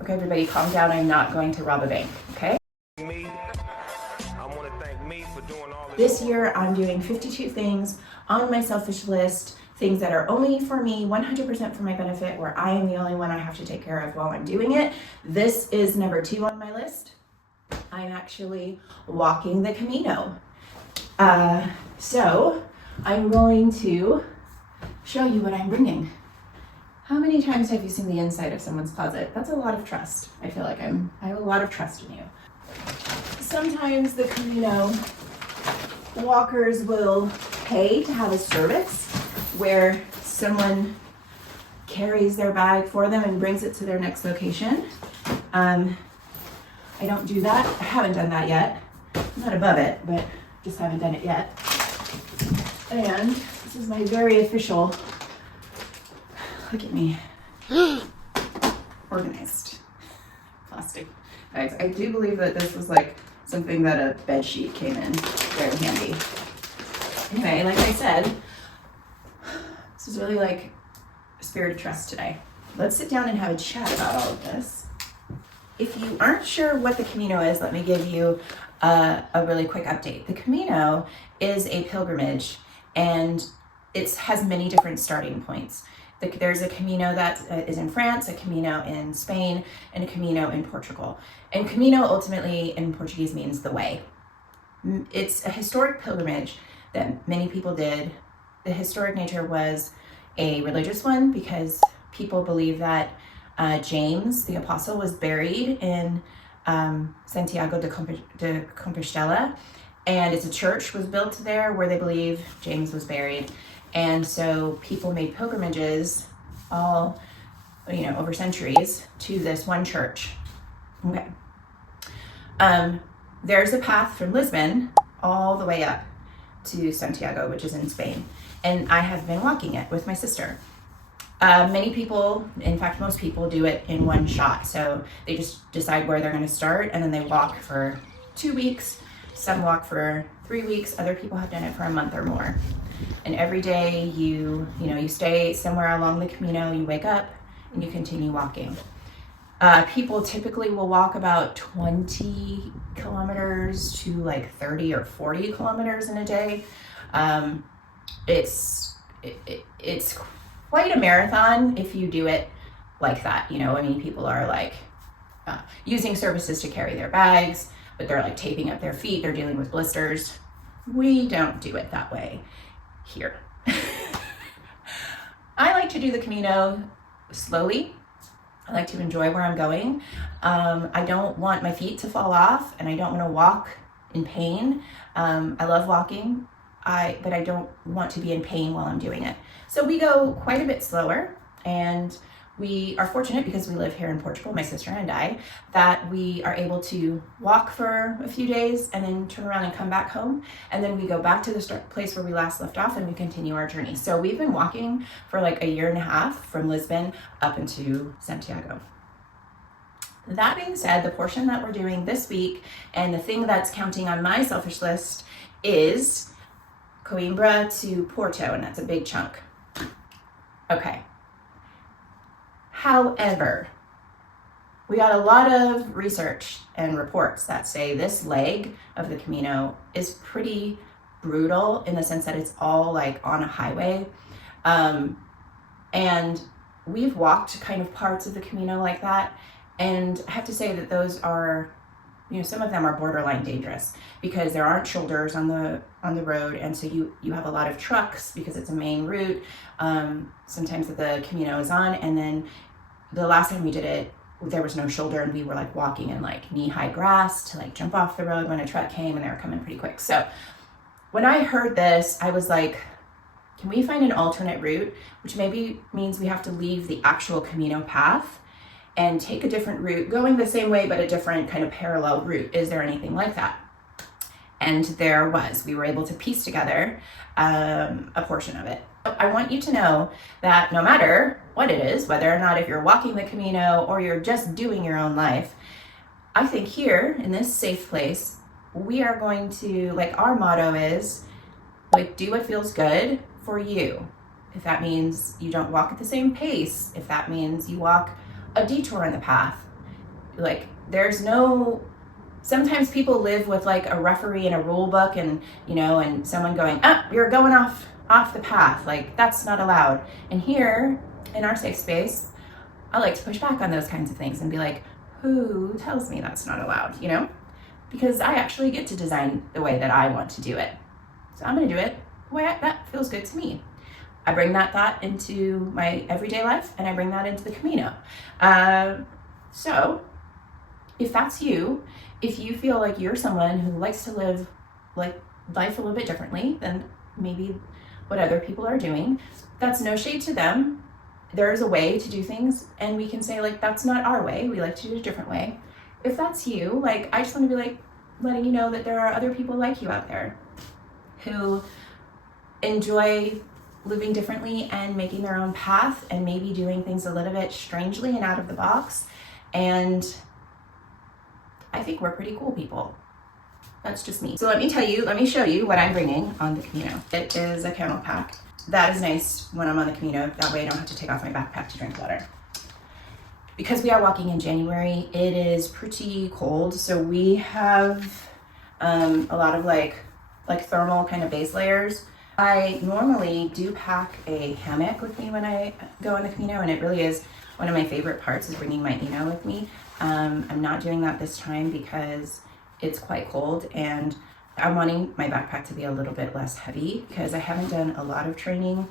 Okay, everybody, calm down. I'm not going to rob a bank, okay? This year, I'm doing 52 things on my selfish list, things that are only for me, 100% for my benefit, where I am the only one I have to take care of while I'm doing it. This is number 2 on my list. I'm actually walking the Camino. So I'm going to show you what I'm bringing. How many times have you seen the inside of someone's closet? That's a lot of trust. I feel like I have a lot of trust in you. Sometimes the Camino walkers will pay to have a service where someone carries their bag for them and brings it to their next location. I don't do that. I haven't done that yet. I'm not above it, but just haven't done it yet. And this is my very official, look at me, organized plastic bags. I do believe that this was like something that a bed sheet came in very handy. Anyway, like I said, this is really like a spirit of trust today. Let's sit down and have a chat about all of this. If you aren't sure what the Camino is, let me give you a really quick update. The Camino is a pilgrimage, and it has many different starting points. There's a Camino that is in France, a Camino in Spain, and a Camino in Portugal. And Camino ultimately in Portuguese means the way. It's a historic pilgrimage that many people did. The historic nature was a religious one because people believe that James, the apostle, was buried in Santiago de Compostela, and it's a church was built there where they believe James was buried. And so people made pilgrimages all, over centuries to this one church. Okay. There's a path from Lisbon all the way up to Santiago, which is in Spain. And I have been walking it with my sister. Many people, in fact, most people do it in one shot. So they just decide where they're going to start and then they walk for 2 weeks. Some walk for 3 weeks. Other people have done it for a month or more. And every day you stay somewhere along the Camino, you wake up and you continue walking. People typically will walk about 20 kilometers to like 30 or 40 kilometers in a day. It's quite a marathon if you do it like that. People are like using services to carry their bags, but they're like taping up their feet. They're dealing with blisters. We don't do it that way here. I like to do the Camino slowly. I like to enjoy where I'm going. I don't want my feet to fall off, and I don't want to walk in pain. I love walking, but I don't want to be in pain while I'm doing it. So we go quite a bit slower, and we are fortunate because we live here in Portugal, my sister and I, that we are able to walk for a few days and then turn around and come back home. And then we go back to the place where we last left off and we continue our journey. So we've been walking for like a year and a half from Lisbon up into Santiago. That being said, the portion that we're doing this week and the thing that's counting on my selfish list is Coimbra to Porto, and that's a big chunk. Okay. However, we got a lot of research and reports that say this leg of the Camino is pretty brutal in the sense that it's all like on a highway. And we've walked kind of parts of the Camino like that. And I have to say that those are, some of them are borderline dangerous because there aren't shoulders on the road. And so you have a lot of trucks because it's a main route. Sometimes that the Camino is on, and then the last time we did it, there was no shoulder and we were like walking in like knee-high grass to like jump off the road when a truck came, and they were coming pretty quick. So when I heard this, I was like, can we find an alternate route, which maybe means we have to leave the actual Camino path and take a different route, going the same way but a different kind of parallel route? Is there anything like that? And there was. We were able to piece together a portion of it. I want you to know that no matter what it is, whether or not if you're walking the Camino or you're just doing your own life, I think here in this safe place, we are going to, like, our motto is, like, do what feels good for you. If that means you don't walk at the same pace, if that means you walk a detour in the path, Like, there's no, sometimes people live with like a referee and a rule book and, you know, and someone going, you're going off the path. Like, that's not allowed. And here in our safe space, I like to push back on those kinds of things and be like, who tells me that's not allowed, you know? Because I actually get to design the way that I want to do it. So I'm gonna do it the way that feels good to me. I bring that thought into my everyday life, and I bring that into the Camino. So if that's you, if you feel like you're someone who likes to live like life a little bit differently than maybe what other people are doing, that's no shade to them. There is a way to do things, and we can say like, that's not our way. We like to do it a different way. If that's you, like, I just want to be like, letting you know that there are other people like you out there who enjoy living differently and making their own path and maybe doing things a little bit strangely and out of the box. And I think we're pretty cool people. That's just me. So let me show you what I'm bringing on the Camino. It is a camel pack. That is nice when I'm on the Camino. That way I don't have to take off my backpack to drink water. Because we are walking in January, it is pretty cold. So we have a lot of like thermal kind of base layers. I normally do pack a hammock with me when I go on the Camino, and it really is one of my favorite parts, is bringing my Eno with me. I'm not doing that this time because it's quite cold, and I'm wanting my backpack to be a little bit less heavy because I haven't done a lot of training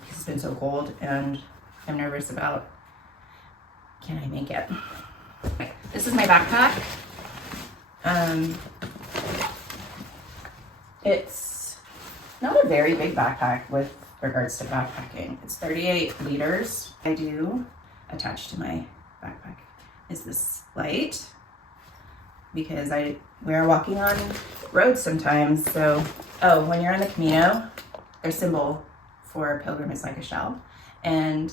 because it's been so cold, and I'm nervous about, can I make it? Okay, this is my backpack. It's not a very big backpack with regards to backpacking. It's 38 liters. I do attach to my backpack is this light, because we are walking on roads sometimes. So, when you're on the Camino, their symbol for pilgrim is like a shell. And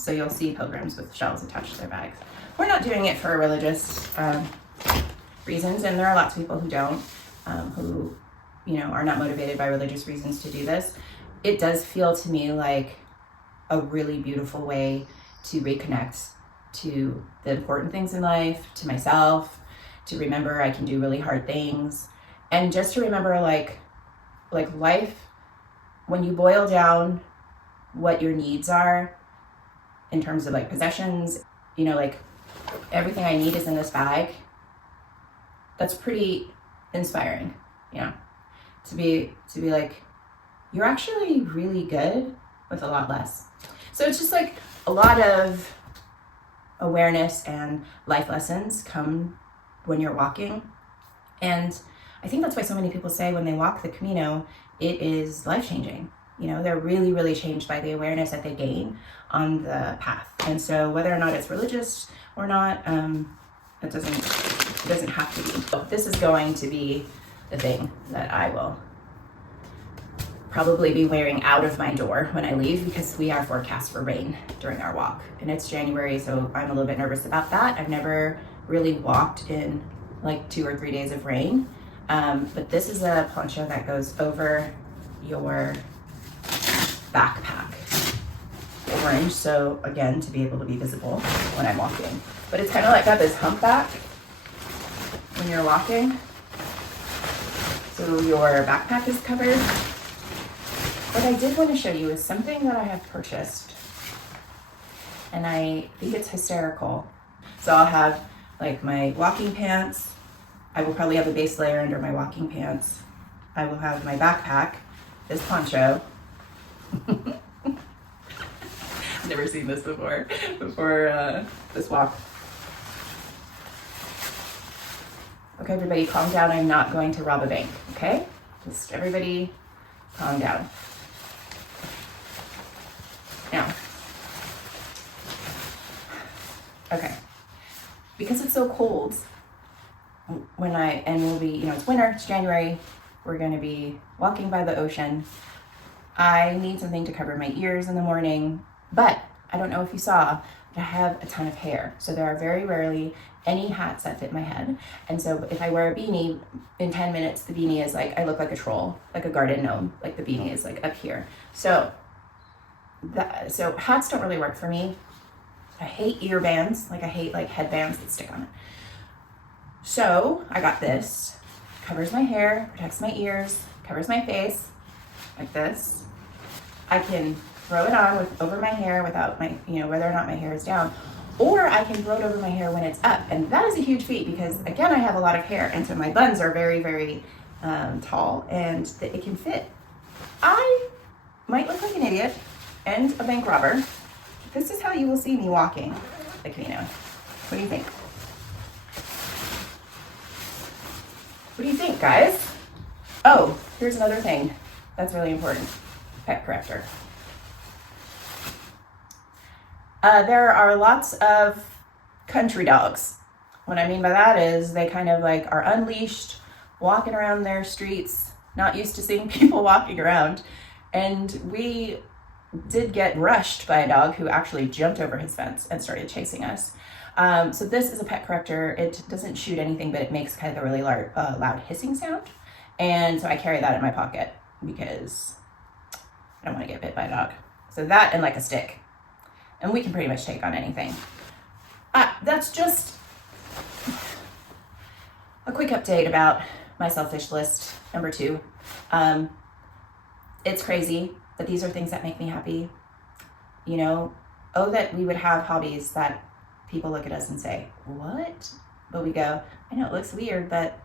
so you'll see pilgrims with shells attached to their bags. We're not doing it for religious reasons, and there are lots of people who don't, who, you know, are not motivated by religious reasons to do this. It does feel to me like a really beautiful way to reconnect to the important things in life, to myself, to remember I can do really hard things, and just to remember like life, when you boil down what your needs are in terms of like possessions, you know, like everything I need is in this bag. That's pretty inspiring, you know, to be like, you're actually really good with a lot less. So it's just like a lot of awareness and life lessons come when you're walking. And I think that's why so many people say when they walk the Camino, it is life-changing. You know, they're really, really changed by the awareness that they gain on the path. And so whether or not it's religious or not, it doesn't have to be. So this is going to be the thing that I will probably be wearing out of my door when I leave, because we are forecast for rain during our walk. And it's January, so I'm a little bit nervous about that. I've never really walked in like 2 or 3 days of rain. But this is a poncho that goes over your backpack. Orange, so again, to be able to be visible when I'm walking. But it's kind of like got this humpback when you're walking. So your backpack is covered. What I did want to show you is something that I have purchased, and I think it's hysterical. So I'll have like my walking pants. I will probably have a base layer under my walking pants. I will have my backpack, this poncho. I've never seen this before this walk. Okay, everybody calm down. I'm not going to rob a bank, okay? Just everybody calm down. Now, okay, because it's so cold, we'll be, you know, it's winter, it's January, we're going to be walking by the ocean. I need something to cover my ears in the morning, but I don't know if you saw, but I have a ton of hair. So there are very rarely any hats that fit my head. And so if I wear a beanie, in 10 minutes, the beanie is like, I look like a troll, like a garden gnome, like the beanie is like up here. So hats don't really work for me. I hate ear bands, like I hate like headbands that stick on it. So I got this, covers my hair, protects my ears, covers my face, like this. I can throw it on over my hair without my, whether or not my hair is down, or I can throw it over my hair when it's up. And that is a huge feat because, again, I have a lot of hair, and so my buns are very, very tall, and it can fit. I might look like an idiot and a bank robber. This is how you will see me walking the Camino. What do you think? What do you think, guys? Oh, here's another thing that's really important. Pet corrector. There are lots of country dogs. What I mean by that is they kind of like are unleashed, walking around their streets, not used to seeing people walking around. And we did get rushed by a dog who actually jumped over his fence and started chasing us. So this is a pet corrector. It doesn't shoot anything, but it makes kind of a really loud hissing sound. And so I carry that in my pocket because I don't want to get bit by a dog. So that and like a stick. And we can pretty much take on anything. That's just a quick update about my selfish list, number 2. It's crazy, but these are things that make me happy. That we would have hobbies that people look at us and say, what? But we go, I know it looks weird, but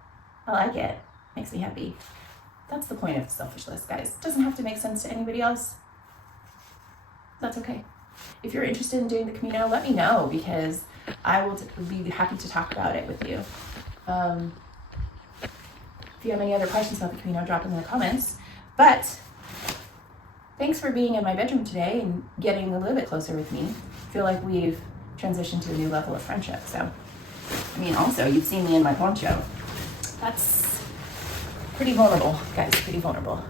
I like it. Makes me happy. That's the point of the selfish list, guys. It doesn't have to make sense to anybody else. That's okay. If you're interested in doing the Camino, let me know because I will be happy to talk about it with you. If you have any other questions about the Camino, drop them in the comments. But thanks for being in my bedroom today and getting a little bit closer with me. I feel like we've transitioned to a new level of friendship. So, also, you've seen me in my poncho. That's pretty vulnerable, guys, pretty vulnerable.